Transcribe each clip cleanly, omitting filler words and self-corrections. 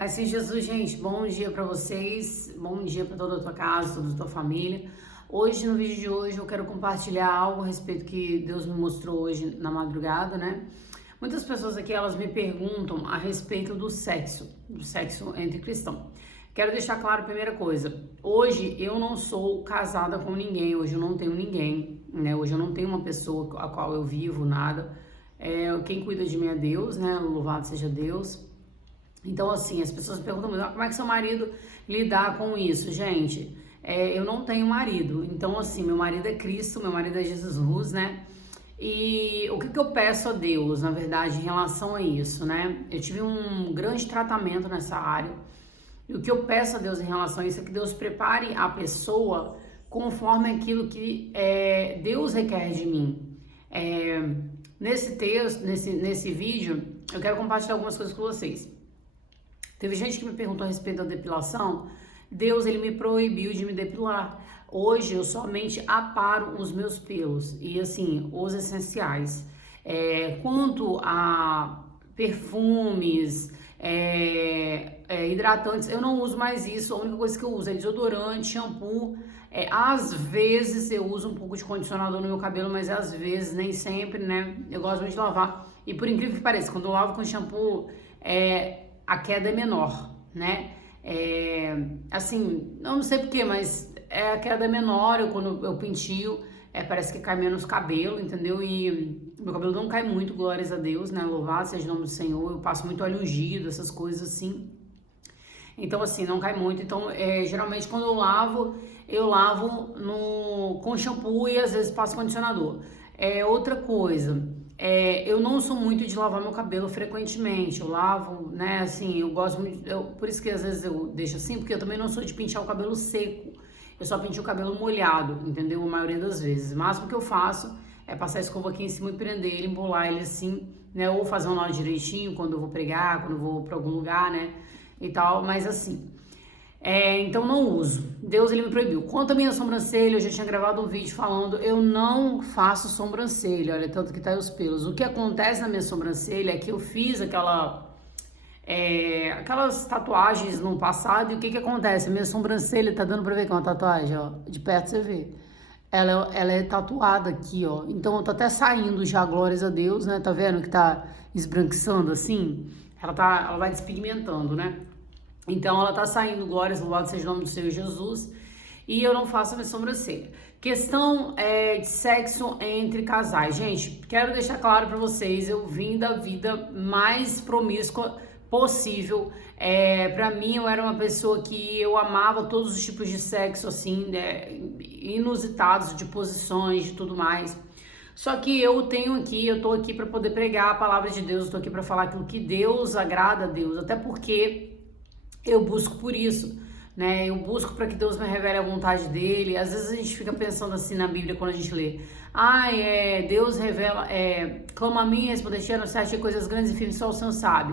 Paz em Jesus, gente, bom dia para vocês, bom dia para toda a tua casa, toda a tua família. Hoje, no vídeo de hoje, eu quero compartilhar algo a respeito que Deus me mostrou hoje na madrugada, né? Muitas pessoas aqui, elas me perguntam a respeito do sexo entre cristãos. Quero deixar claro a primeira coisa, hoje eu não sou casada com ninguém, hoje eu não tenho ninguém, né? Hoje eu não tenho uma pessoa a qual eu vivo, nada. Quem cuida de mim é Deus, né? Louvado seja Deus. Então, assim, as pessoas me perguntam como é que seu marido lidar com isso? Gente, eu não tenho marido. Então, assim, meu marido é Cristo, meu marido é Jesus, né? E o que eu peço a Deus, na verdade, em relação a isso, né? Eu tive um grande tratamento nessa área. E o que eu peço a Deus em relação a isso é que Deus prepare a pessoa conforme aquilo que Deus requer de mim. Nesse texto, nesse vídeo, eu quero compartilhar algumas coisas com vocês. Teve gente que me perguntou a respeito da depilação. Deus, ele me proibiu de me depilar. Hoje, eu somente aparo os meus pelos e, assim, os essenciais. Quanto a perfumes, hidratantes, eu não uso mais isso. A única coisa que eu uso é desodorante, shampoo. Às vezes, eu uso um pouco de condicionador no meu cabelo, mas às vezes, nem sempre, né? Eu gosto muito de lavar. E, por incrível que pareça, quando eu lavo com shampoo, a queda é menor, né? Assim, não sei porquê, mas a queda é menor, quando eu pentio, parece que cai menos cabelo, entendeu? E meu cabelo não cai muito, glórias a Deus, né? Louvado seja o nome do Senhor, eu passo muito óleo ungido, essas coisas assim. Então, assim, não cai muito. Então, geralmente quando eu lavo com shampoo e às vezes passo condicionador. Outra coisa... eu não sou muito de lavar meu cabelo frequentemente, eu lavo, né, assim, eu gosto muito, por isso que às vezes eu deixo assim, porque eu também não sou de pentear o cabelo seco, eu só penteo o cabelo molhado, entendeu, a maioria das vezes. O máximo que eu faço é passar a escova aqui em cima e prender ele, embolar ele assim, né, ou fazer um nó direitinho quando eu vou pregar, quando eu vou pra algum lugar, né, e tal, mas assim... então não uso. Deus, ele me proibiu. Quanto à minha sobrancelha, eu já tinha gravado um vídeo falando, eu não faço sobrancelha, olha, tanto que tá aí os pelos. O que acontece na minha sobrancelha é que eu fiz aquelas tatuagens no passado, e o que acontece? A minha sobrancelha, tá dando pra ver que é uma tatuagem, ó, de perto você vê. Ela é tatuada aqui, ó, então tá até saindo já, glórias a Deus, né, tá vendo que tá esbranquiçando assim? Ela vai despigmentando, né? Então, ela tá saindo, glórias, louvado seja o nome do Senhor Jesus, e eu não faço a minha sobrancelha. Questão de sexo entre casais. Gente, quero deixar claro pra vocês, eu vim da vida mais promíscua possível. Pra mim, eu era uma pessoa que eu amava todos os tipos de sexo, assim, inusitados, de posições, de tudo mais. Só que eu tô aqui pra poder pregar a palavra de Deus, eu tô aqui pra falar aquilo que Deus agrada a Deus, até porque... eu busco por isso, né? Eu busco para que Deus me revele a vontade dele. Às vezes a gente fica pensando assim na Bíblia quando a gente lê. Deus revela, clama a mim, responder-te, anunciar-te coisas grandes e firmes, só o Senhor sabe.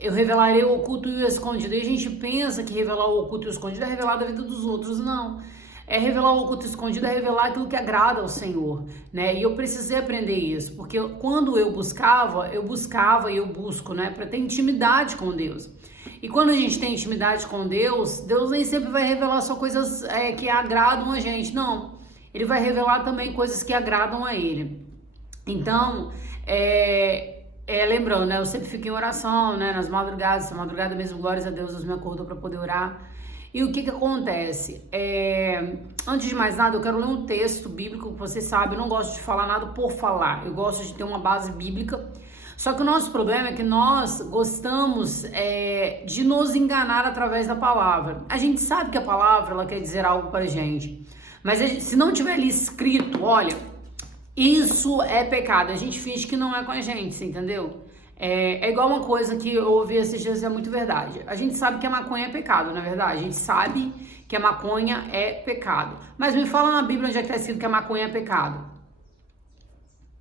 Eu revelarei o oculto e o escondido. E a gente pensa que revelar o oculto e o escondido é revelar da vida dos outros. Não. Revelar o oculto e o escondido é revelar aquilo que agrada ao Senhor, né? E eu precisei aprender isso, porque quando eu buscava e eu busco, né? Para ter intimidade com Deus. E quando a gente tem intimidade com Deus, Deus nem sempre vai revelar só coisas que agradam a gente, não. Ele vai revelar também coisas que agradam a Ele. Então, lembrando, né? Eu sempre fico em oração, né? Nas madrugadas, essa madrugada mesmo, glórias a Deus me acordou para poder orar. E o que acontece? Antes de mais nada, eu quero ler um texto bíblico, que vocês sabem, eu não gosto de falar nada por falar, eu gosto de ter uma base bíblica. Só que o nosso problema é que nós gostamos de nos enganar através da palavra. A gente sabe que a palavra, ela quer dizer algo pra gente, mas se não tiver ali escrito, olha, isso é pecado, a gente finge que não é com a gente, você entendeu? É igual uma coisa que eu ouvi esses dias e é muito verdade. A gente sabe que a maconha é pecado, não é verdade? A gente sabe que a maconha é pecado. Mas me fala na Bíblia onde é que está escrito que a maconha é pecado.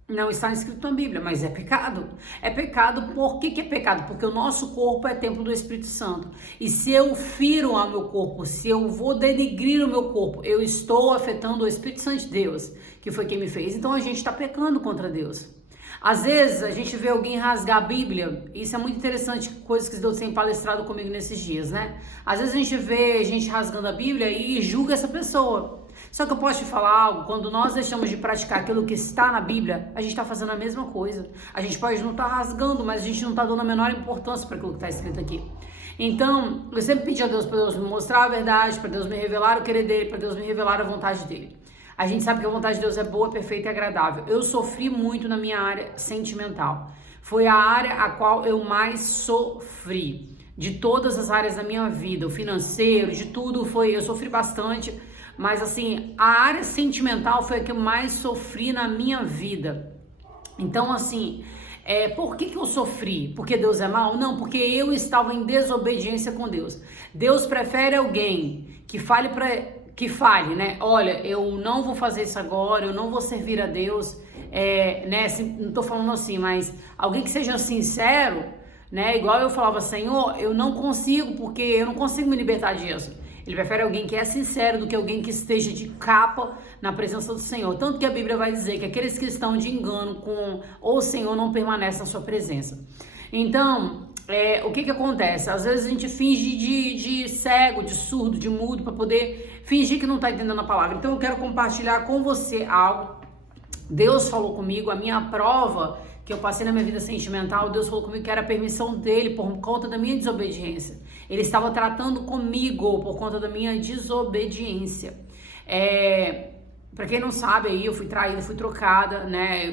Não está escrito na Bíblia, mas é pecado. É pecado, por que é pecado? Porque o nosso corpo é templo do Espírito Santo. E se eu firo ao meu corpo, se eu vou denegrir o meu corpo, eu estou afetando o Espírito Santo de Deus, que foi quem me fez. Então a gente está pecando contra Deus. Às vezes a gente vê alguém rasgar a Bíblia, e isso é muito interessante, coisas que Deus tem palestrado comigo nesses dias, né? Às vezes a gente vê gente rasgando a Bíblia e julga essa pessoa. Só que eu posso te falar algo, quando nós deixamos de praticar aquilo que está na Bíblia, a gente está fazendo a mesma coisa. A gente pode não estar rasgando, mas a gente não está dando a menor importância para aquilo que está escrito aqui. Então, eu sempre pedi a Deus para Deus me mostrar a verdade, para Deus me revelar o querer dele, para Deus me revelar a vontade dele. A gente sabe que a vontade de Deus é boa, perfeita e agradável. Eu sofri muito na minha área sentimental. Foi a área a qual eu mais sofri. De todas as áreas da minha vida, o financeiro, de tudo, eu sofri bastante. Mas assim, a área sentimental foi a que eu mais sofri na minha vida. Então assim, por que eu sofri? Porque Deus é mau? Não, porque eu estava em desobediência com Deus. Deus prefere alguém que fale, né? Olha, eu não vou fazer isso agora, eu não vou servir a Deus, né? Não tô falando assim, mas alguém que seja sincero, né? Igual eu falava, Senhor, eu não consigo, porque eu não consigo me libertar disso. Ele prefere alguém que é sincero do que alguém que esteja de capa na presença do Senhor. Tanto que a Bíblia vai dizer que aqueles que estão de engano com o Senhor não permanecem na sua presença. Então, o que acontece? Às vezes a gente finge de cego, de surdo, de mudo, para poder fingir que não está entendendo a palavra. Então eu quero compartilhar com você algo. Deus falou comigo, a minha prova que eu passei na minha vida sentimental, Deus falou comigo que era a permissão dele por conta da minha desobediência. Ele estava tratando comigo por conta da minha desobediência. Pra quem não sabe aí, eu fui traída, fui trocada, né,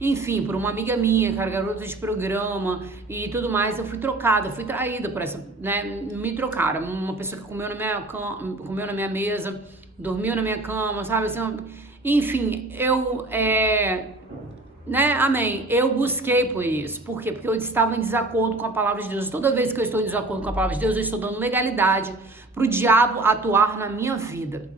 enfim, por uma amiga minha, que era garota de programa e tudo mais, eu fui trocada, fui traída por essa, né, me trocaram, uma pessoa que comeu na minha mesa, dormiu na minha cama, sabe, assim, enfim, né, amém, eu busquei por isso. Por quê? Porque eu estava em desacordo com a palavra de Deus. Toda vez que eu estou em desacordo com a palavra de Deus, eu estou dando legalidade pro diabo atuar na minha vida,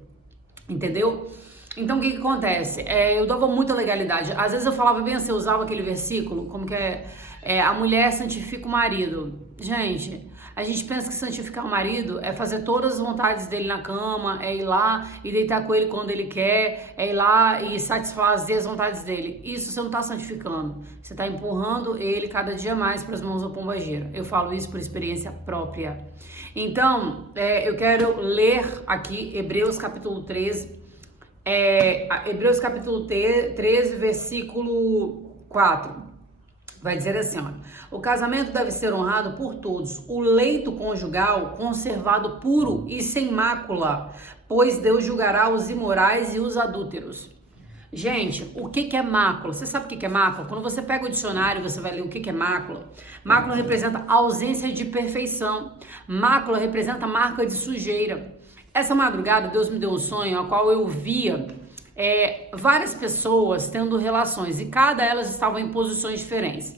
entendeu? Então o que acontece? Eu dava muita legalidade. Às vezes eu falava bem assim, eu usava aquele versículo, como que a mulher santifica o marido. Gente, a gente pensa que santificar o marido é fazer todas as vontades dele na cama, é ir lá e deitar com ele quando ele quer, é ir lá e satisfazer as vontades dele. Isso você não está santificando, você está empurrando ele cada dia mais para as mãos da pombagira. Eu falo isso por experiência própria. Então, eu quero ler aqui Hebreus capítulo 13, Hebreus capítulo 13, versículo 4. Vai dizer assim, olha, o casamento deve ser honrado por todos, o leito conjugal conservado puro e sem mácula, pois Deus julgará os imorais e os adúlteros. Gente, o que é mácula? Você sabe o que é mácula? Quando você pega o dicionário, você vai ler o que é mácula. Mácula representa ausência de perfeição. Mácula representa marca de sujeira. Essa madrugada, Deus me deu um sonho, a qual eu via várias pessoas tendo relações e cada elas estavam em posições diferentes.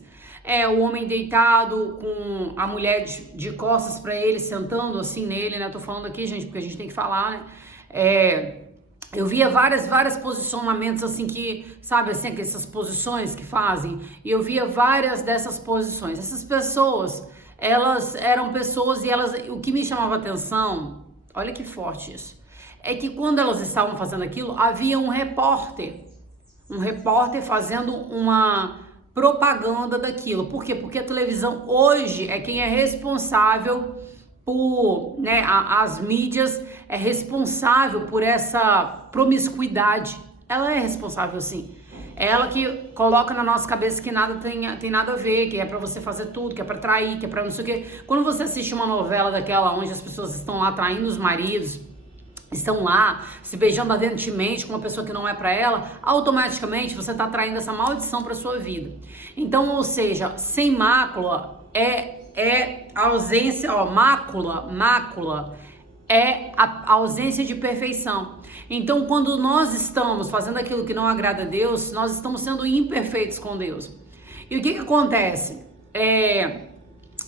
O homem deitado com a mulher de costas para ele, sentando assim nele, né? Tô falando aqui, gente, porque a gente tem que falar, né? Eu via vários posicionamentos assim que, sabe, assim, essas posições que fazem, e eu via várias dessas posições. Essas pessoas, elas eram pessoas e o que me chamava atenção, olha que forte isso, é que quando elas estavam fazendo aquilo, havia um repórter fazendo uma propaganda daquilo. Por quê? Porque a televisão hoje é quem é responsável por, né, as mídias é responsável por essa promiscuidade. Ela é responsável, sim. É ela que coloca na nossa cabeça que nada tem nada a ver, que é pra você fazer tudo, que é pra trair, que é pra não sei o quê. Quando você assiste uma novela daquela onde as pessoas estão lá traindo os maridos, estão lá se beijando ardentemente com uma pessoa que não é pra ela, automaticamente você tá traindo essa maldição pra sua vida. Então, ou seja, sem mácula é a ausência, mácula é a ausência de perfeição. Então, quando nós estamos fazendo aquilo que não agrada a Deus, nós estamos sendo imperfeitos com Deus. E o que acontece?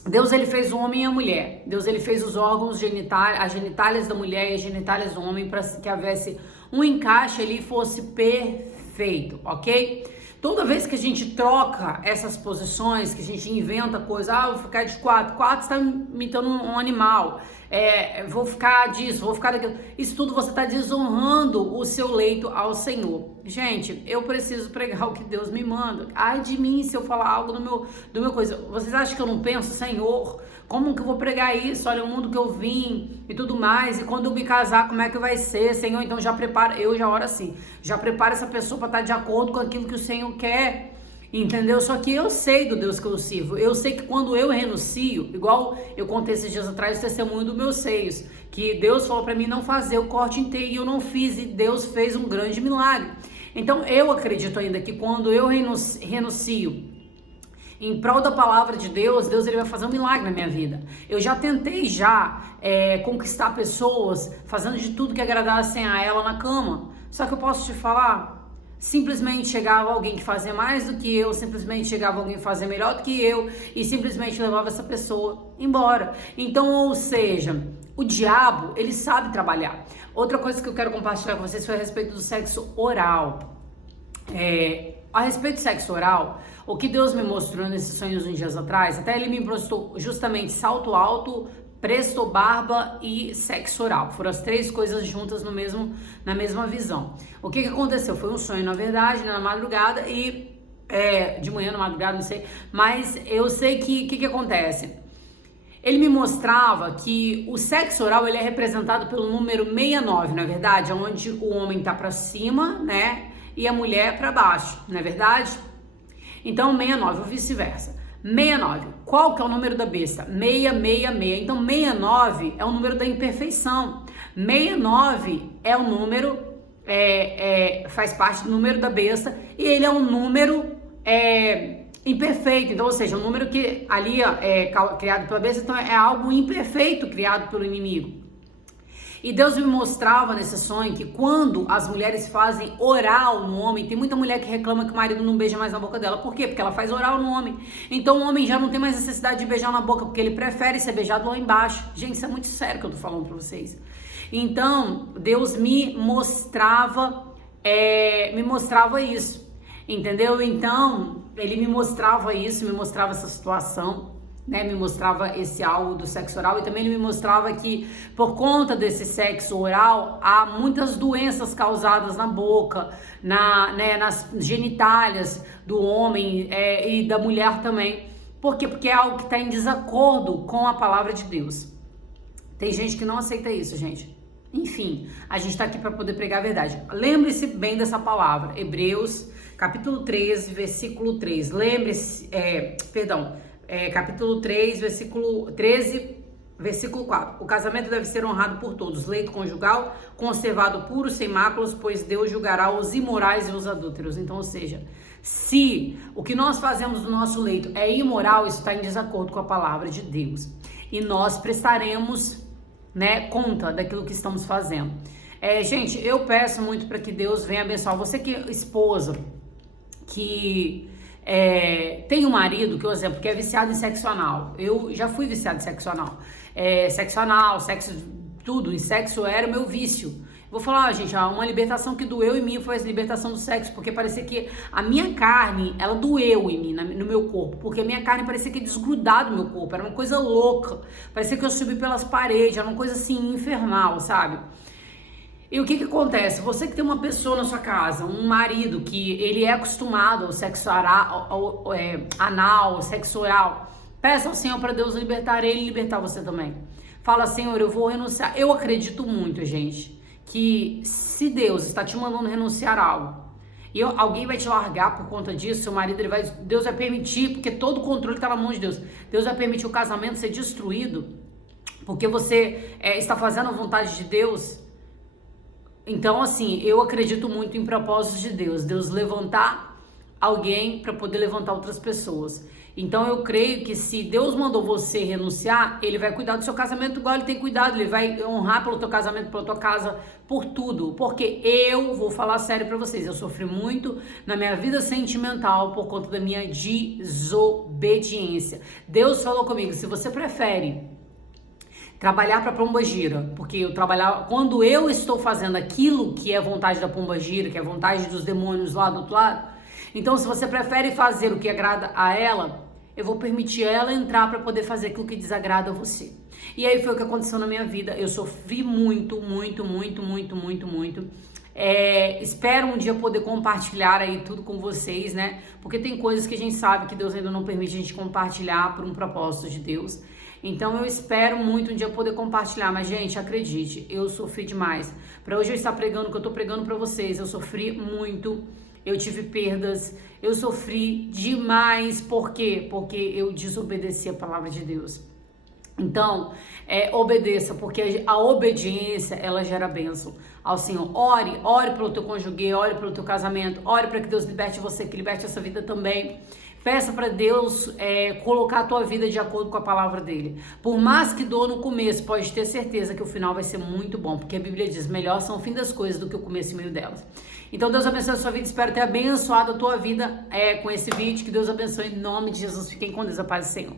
Deus, ele fez o homem e a mulher. Deus, ele fez os órgãos genitais, as genitálias da mulher e as genitálias do homem para que houvesse um encaixe ali e fosse perfeito, ok? Toda vez que a gente troca essas posições, que a gente inventa coisa, vou ficar de quatro está imitando um animal, vou ficar disso, vou ficar daquilo. Isso tudo você está desonrando o seu leito ao Senhor. Gente, eu preciso pregar o que Deus me manda. Ai de mim se eu falar algo do meu coisa. Vocês acham que eu não penso, Senhor, como que eu vou pregar isso? Olha o mundo que eu vim e tudo mais. E quando eu me casar, como é que vai ser, Senhor? Então já prepara, eu já oro assim, já prepara essa pessoa para estar de acordo com aquilo que o Senhor quer. Entendeu? Só que eu sei do Deus que eu sirvo. Eu sei que quando eu renuncio, igual eu contei esses dias atrás o testemunho dos meus seios, que Deus falou para mim não fazer o corte inteiro e eu não fiz, e Deus fez um grande milagre. Então eu acredito ainda que quando eu renuncio em prol da palavra de Deus, Deus ele vai fazer um milagre na minha vida. Eu já tentei conquistar pessoas fazendo de tudo que agradassem a ela na cama. Só que eu posso te falar, simplesmente chegava alguém que fazia mais do que eu, simplesmente chegava alguém que fazia melhor do que eu e simplesmente levava essa pessoa embora. Então, ou seja, o diabo, ele sabe trabalhar. Outra coisa que eu quero compartilhar com vocês foi a respeito do sexo oral. A respeito do sexo oral, o que Deus me mostrou nesses sonhos uns dias atrás, até ele me mostrou justamente salto alto, presto barba e sexo oral. Foram as três coisas juntas na mesma visão. O que aconteceu? Foi um sonho, na verdade, na madrugada e... de manhã, na madrugada, não sei. Mas eu sei que... O que acontece? Ele me mostrava que o sexo oral, ele é representado pelo número 69, na verdade? Onde o homem tá pra cima, né? E a mulher pra baixo, não é verdade? Então, 69 ou vice-versa. 69, qual que é o número da besta? 666, então 69 é o número da imperfeição, 69 é o número, faz parte do número da besta, e ele é um número imperfeito, então, ou seja, um número que ali é criado pela besta, então é algo imperfeito criado pelo inimigo. E Deus me mostrava nesse sonho que quando as mulheres fazem oral no homem, tem muita mulher que reclama que o marido não beija mais na boca dela. Por quê? Porque ela faz oral no homem. Então o homem já não tem mais necessidade de beijar na boca, porque ele prefere ser beijado lá embaixo. Gente, isso é muito sério que eu tô falando pra vocês. Então, Deus me mostrava isso, entendeu? Então, ele me mostrava isso, me mostrava essa situação, né, me mostrava esse algo do sexo oral, e também ele me mostrava que por conta desse sexo oral há muitas doenças causadas na boca, nas genitálias do homem e da mulher também. Por quê? Porque é algo que está em desacordo com a palavra de Deus. Tem gente que não aceita isso, gente. Enfim, a gente está aqui para poder pregar a verdade. Lembre-se bem dessa palavra, Hebreus capítulo 13, versículo 3. Lembre-se, capítulo 3, versículo 13, versículo 4. O casamento deve ser honrado por todos, leito conjugal, conservado puro, sem máculas, pois Deus julgará os imorais e os adúlteros. Então, ou seja, se o que nós fazemos no nosso leito é imoral, isso está em desacordo com a palavra de Deus. E nós prestaremos, né, conta daquilo que estamos fazendo. Gente, eu peço muito para que Deus venha abençoar. Você que é esposa, que... tem um marido, que, por exemplo, que é viciado em sexo anal. Eu já fui viciado em sexo anal. Sexo anal, sexo, tudo. Em sexo era o meu vício. Vou falar, gente, uma libertação que doeu em mim foi a libertação do sexo, porque parecia que a minha carne, ela doeu em mim, no meu corpo, porque a minha carne parecia que ia desgrudar do meu corpo, era uma coisa louca, parecia que eu subi pelas paredes, era uma coisa assim, infernal, sabe? E o que acontece? Você que tem uma pessoa na sua casa, um marido que ele é acostumado ao sexo anal, sexo oral, peça ao Senhor para Deus libertar ele e libertar você também. Fala, Senhor, eu vou renunciar. Eu acredito muito, gente, que se Deus está te mandando renunciar a algo, e alguém vai te largar por conta disso, seu marido, Deus vai permitir, porque todo o controle está na mão de Deus. Deus vai permitir o casamento ser destruído, porque você está fazendo a vontade de Deus. Então, assim, eu acredito muito em propósitos de Deus. Deus levantar alguém para poder levantar outras pessoas. Então, eu creio que se Deus mandou você renunciar, Ele vai cuidar do seu casamento igual Ele tem cuidado. Ele vai honrar pelo teu casamento, pela tua casa, por tudo. Porque eu vou falar sério para vocês. Eu sofri muito na minha vida sentimental por conta da minha desobediência. Deus falou comigo, se você prefere trabalhar para Pombagira, porque quando eu estou fazendo aquilo que é vontade da Pombagira, que é vontade dos demônios lá do outro lado, então se você prefere fazer o que agrada a ela, eu vou permitir ela entrar para poder fazer aquilo que desagrada a você. E aí foi o que aconteceu na minha vida. Eu sofri muito, muito, muito, muito, muito, muito. Espero um dia poder compartilhar aí tudo com vocês, né? Porque tem coisas que a gente sabe que Deus ainda não permite a gente compartilhar por um propósito de Deus. Então eu espero muito um dia poder compartilhar, mas gente, acredite, eu sofri demais. Para hoje eu estar pregando o que eu tô pregando para vocês, eu sofri muito, eu tive perdas, eu sofri demais. Por quê? Porque eu desobedeci a palavra de Deus. Então, obedeça, porque a obediência, ela gera bênção ao Senhor. Ore pelo teu cônjuge, ore pelo teu casamento, ore para que Deus liberte você, que liberte essa vida também. Peça para Deus colocar a tua vida de acordo com a palavra dele. Por mais que dor no começo, pode ter certeza que o final vai ser muito bom, porque a Bíblia diz, melhor são o fim das coisas do que o começo e meio delas. Então Deus abençoe a sua vida, espero ter abençoado a tua vida com esse vídeo, que Deus abençoe em nome de Jesus. Fiquem com Deus, a paz do Senhor.